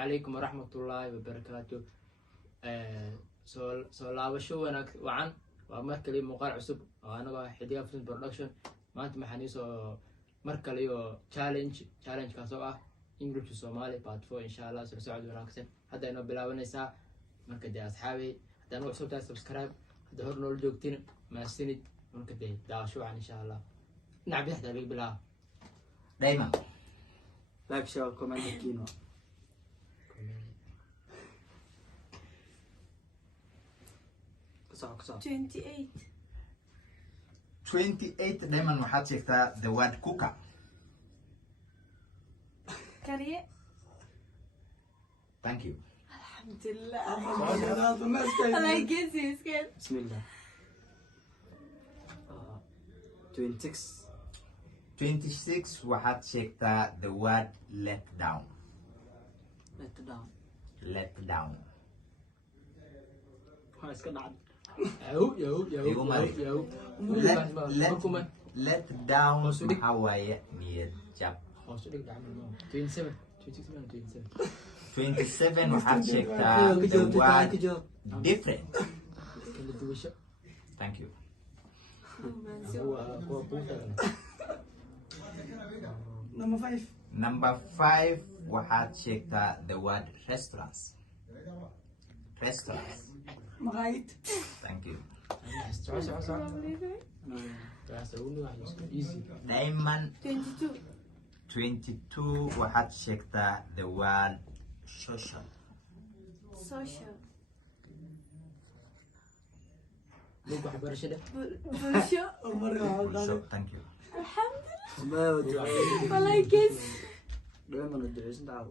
عليكم ورحمة الله وبركاته. سو laabasho wacan waa mar kale muuqaal cusub oo anaga xidiga film production maanta maxaan soo mar kale iyo challenge kaas oo ah English Somali part 4 insha Allah soo socod wanaagsan hadda inoo bilaabanaysaa marka dee asxaabi hadaan u cusubtahay subscribe hadda hor nool joogtiin ma sinid marka dee daawasho wacan insha Allah nacbi hadda laga bilaabo دايما لايك شير كومنت كينو 28 دايما waxaad sheegtaa the word cooker كاريه thank you الحمد لله الله يجزي مسكين بسم الله 26 26 waxaad sheegtaa the word let down let down هاي اسكت عاد يو let down maxaa waaye niyad jab 27 waxaad sheegtaa the word different thank you number 5 waxaad sheegtaa the word restaurants مغايت thank you easy diamond 22 22 waxaad sheegtaa the word social social لوك waxbarashada بوشو so thank you الحمد ما ودي لله والله يجزي دائما ندعي تعال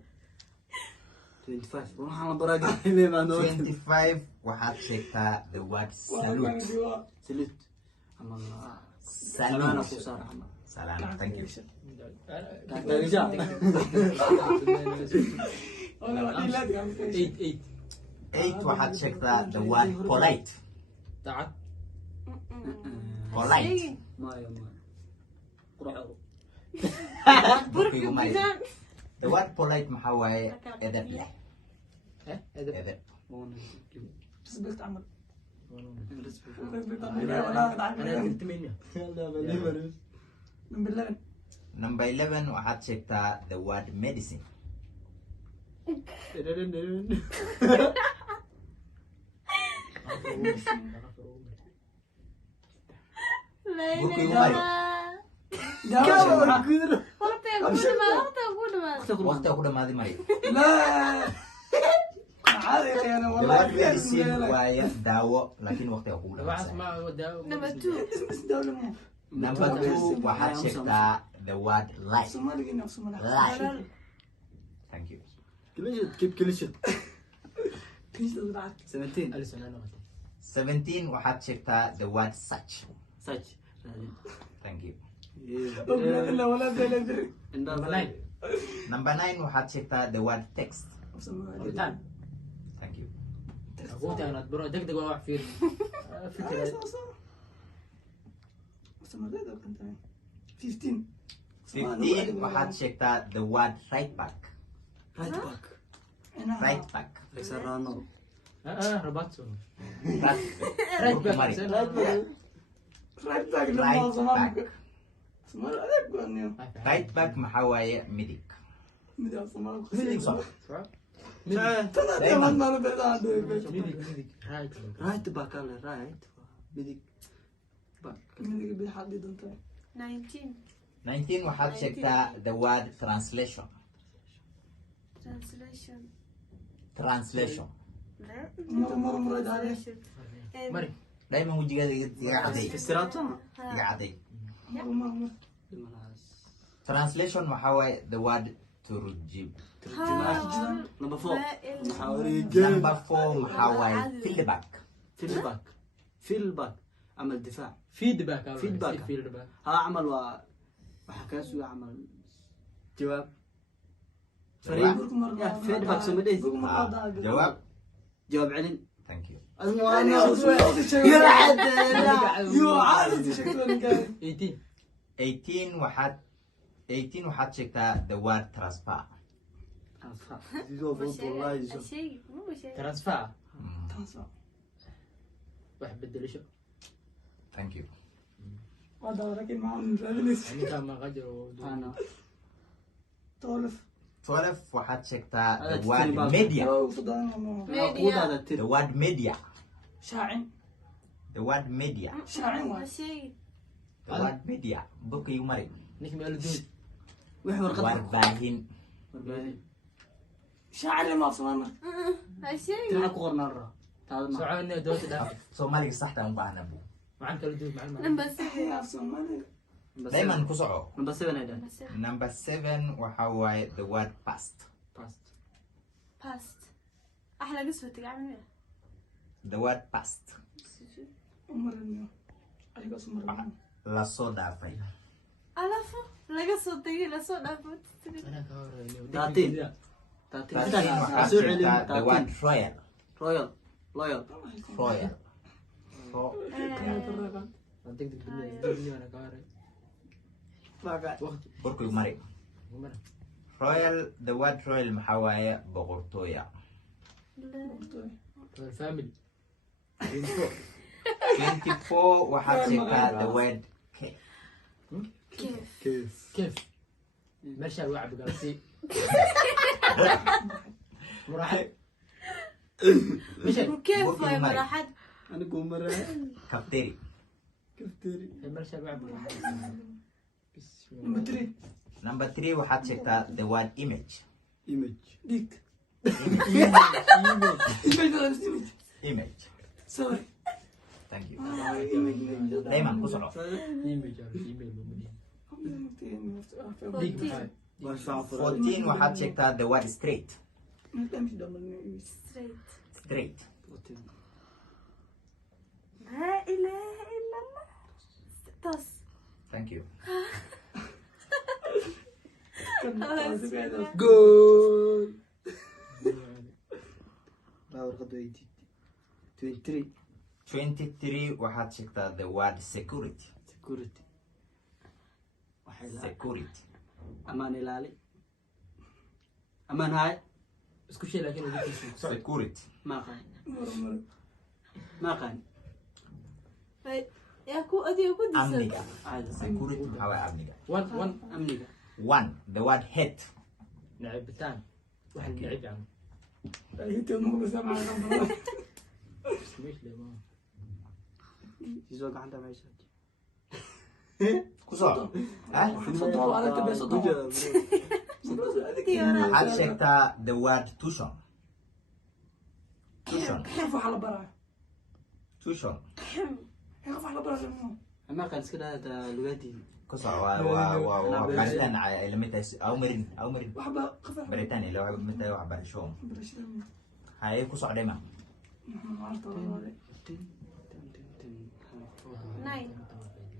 25 waxaan baraga inay 25 waxaad sheegtaa the word salute salute ama salute ku saar ama salam thank you dagaja eight 8 waxaad sheegtaa the word polite تعال polite ما يا ما qurxo بركة بيزان the word polite maxaa waaye edeb leh ادب edeb سبقت عمر انا قلت مني من بالله number 11 waxaad sheegtaa the word medicine لا بركة اله يومي. الا الله وقت اقول ما waqti ku dhamaaday maray لا عادي انا the والله word medicine waaye daawo laakiin waqti ku بعد dhamaaday ما نمبر 2 بس دولة مو number 2 waxaad sheegtaa the word life صومالي قلنا صومالي life thank you كيف كل شيء كيف تضعت 17 السنه انا 17 waxaad sheegtaa the word such ساج thank you لا ولا زي number 9 waxaad sheegtaa the word text قلتان thank you اقول انا برو دقدق واحد في فكره 15 waxaad sheegtaa the word right back رايت باك right back سرانو رباط right رايت باك right back maxaa waaye midig midig صح رايت باك على رايت ميديك باك 19 19 waxaad sheegtaa the word translation translation مري dayman wejigeeda iga caday استراتو iga caday translation waxaa waaye the word turjib نمبر 4 number 4 maxaa waaye feedback فيدباك فيدباك عمل دفاع فيدباك فيدباك ها عمل وحكاسو عمل جواب فريق فيدباك سمديه جواب جواب علم thank you يا حد يو عارف شكله كان 18 18 waxaad sheegtaa the word transfer Transfer. Zero football lies. الشيء مو شيء transfer تنسى واحد بدلشه Thank you. هذا ولكن معهم جالس يعني كان ما غدر أنا. طولف 12 waxaad sheegtaa Aad the word tiri media. لو صدقنا ما أنا The word media. شاعن The word media. شاعن واحد الشيء The word media. Burka iyo mari. نيك ميلو دود وحور قد. Warbaahin. شاعر ما صنعنا الشيء تنا كورنا الرا. تعال ما. سعودنا دوت ده Soomaaliga saxda un baahnaa buu. معاك كل دود معاك بس يا صنعنا Dayman ku soco. Number 7 هيدا. Number 7 waxa waaye the word past. Past. باست احلى قصة تقعد The word past. عمرنا عليك عمرنا La soo dhaafay. ألفه لا قصة تقيلة صودا فوت انا كهر 13. 13 13. waxaad سوء علم. sheegtaa the word 13. royal. Royal. Loyal. Royal. اديك الدنيا انا كهر وقت Burka iyo mari. Royal the word royal maxaa waaye boqortooya. الفاميلي 24 waxaad sheegtaa the word cake. كيف كيف ماشي الوعد بقرسي مراحل مشي كيف بركي يا ومري. مراحل أنا قوم مرة. كافتيري. كفتري. ماشي الوعد بسم الله مدري Number 3 waxaad sheegtaa the word image. Image. ديك Image. سوري Thank you. Dayman ku soco. ايميل ايميل ديك محاي 14 waxaad sheegtaa the word straight. ستريت Straight. لا إله إلا الله توس Thank you. Goal. لا ورقة 23. 23 waxaad sheegtaa the word security. Security. Security. أمان إلالي. أمان هاي. اسكو شيء لكن وديك Security. ما قان. ما قان. يا كو أدي أكو Amniga. عادي. Security maxaa waaye amniga. وان أمنيكا. 1 the word head. لعبتان واحد لعب يعني مش ليه ما يزوج عندها معيشة. ku soco. صدقوا على تبي صدقوا waxaad sheegtaa the word tuition. Tuition. كيف على برا Tuition. كيف على برا أما كان سكده هذا لغتي. ku soco waa baaritaan ay lamid tahay aw marin وحبة قفل baritaan ila waa mid tahay waxbarasho. Haye ku soco Dayman.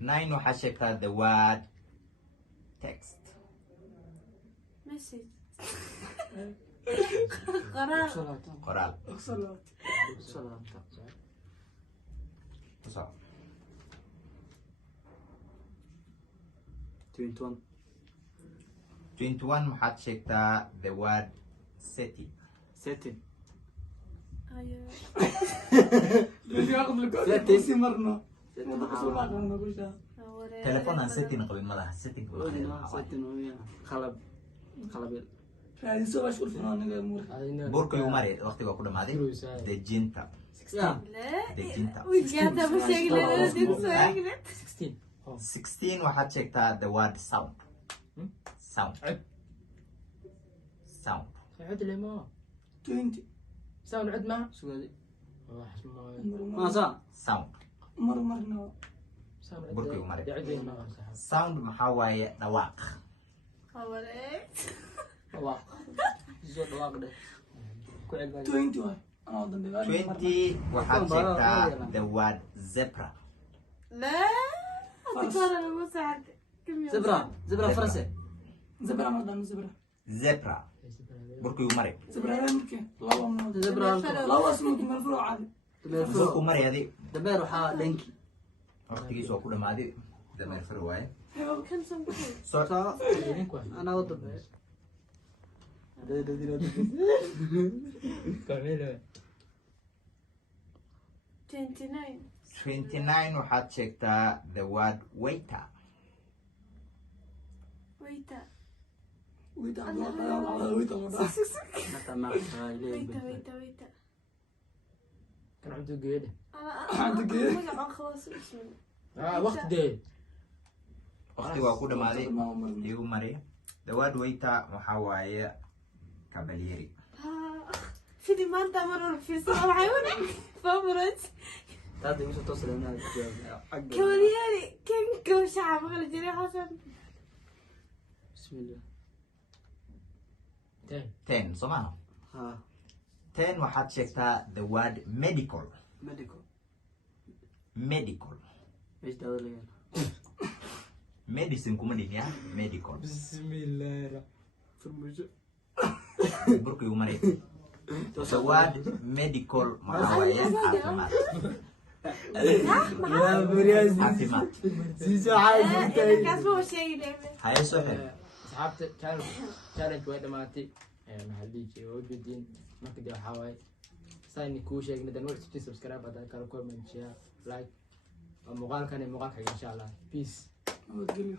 ناين 9 waxaad sheegtaa the word text. مسج قرار qoraal. صلاة. ku soco. 21. 21 waxaad sheegtaa the word setting. Setting. أيوة مرنا telephone aan setting qabin ma laha. Setting Setting ويا خلب خلب. هذه سوى شغل فنان مور burka igu mari waqtiga ku dhamaaday. dejinta. يا. لا dejinta. وجهتها بشكل لا تنسى 16 16 waxaad sheegtaa the word sound. Sound. عد Sound. عد ليه ما 20 ساون عد ما سؤالي. ما ما صار. Sound. مرنا ساون عد بركي ومري. عد ليه ما Sound maxaa waaye dhawaaq. حواليك واق. زود واق ده. كل 20 واي انا ضد 20 waxaad sheegtaa the word zebra. لا ترى انا مو ساعد زبرة. زبرة فرنسي. زبرة مرضى زبرة zebra burka igu mari. زبرة يمكن لا ما زبرة. لا اسمه مرفوع عادي burku mari adi دمير وحا لينكي. waqtigiisa waa ku dhamaaday. dameer far waaye. كم سنة So أنا وضد. Kamila. 29. 29 waxaad sheegtaa the word waiter. Waiter. ويتا عبد الله ويتا وضع Nata maxa ilay Waiter, waiter, waiter. Kan cunto geeda. عندك ايه؟ magaca khawaas u ismi. Waqtigeed. Waqti waa ku dhamaaday. ما مرنا Igu mariya. The word waiter waxaa waaye cavalieri. Fidi maanta marar fiirsan waxay wana favorite. taada igu soo toosanaa Kawaliyari kan kaw shacab kala jiray Xasan. bismillah 10 soo maaha. ha 10 waxaad sheegtaa the word medical. medical Medical. meesh daawada laga Medicine kuma dhihin yaa medical. Bismillah. farmasho Burku igu mariya. The word medical maxaa waaye caafimaad. Caafimaad. Kaas buu sheegay. Haye soo xir. Asxaabta challenge way dhamaatay. Maxaa la dhihi jiray oo jeedin markii waxaa waaye sign ku sheegnay dan wixii subscribe hadda kala comment share like muuqaalkan insha Allah peace. ما تقول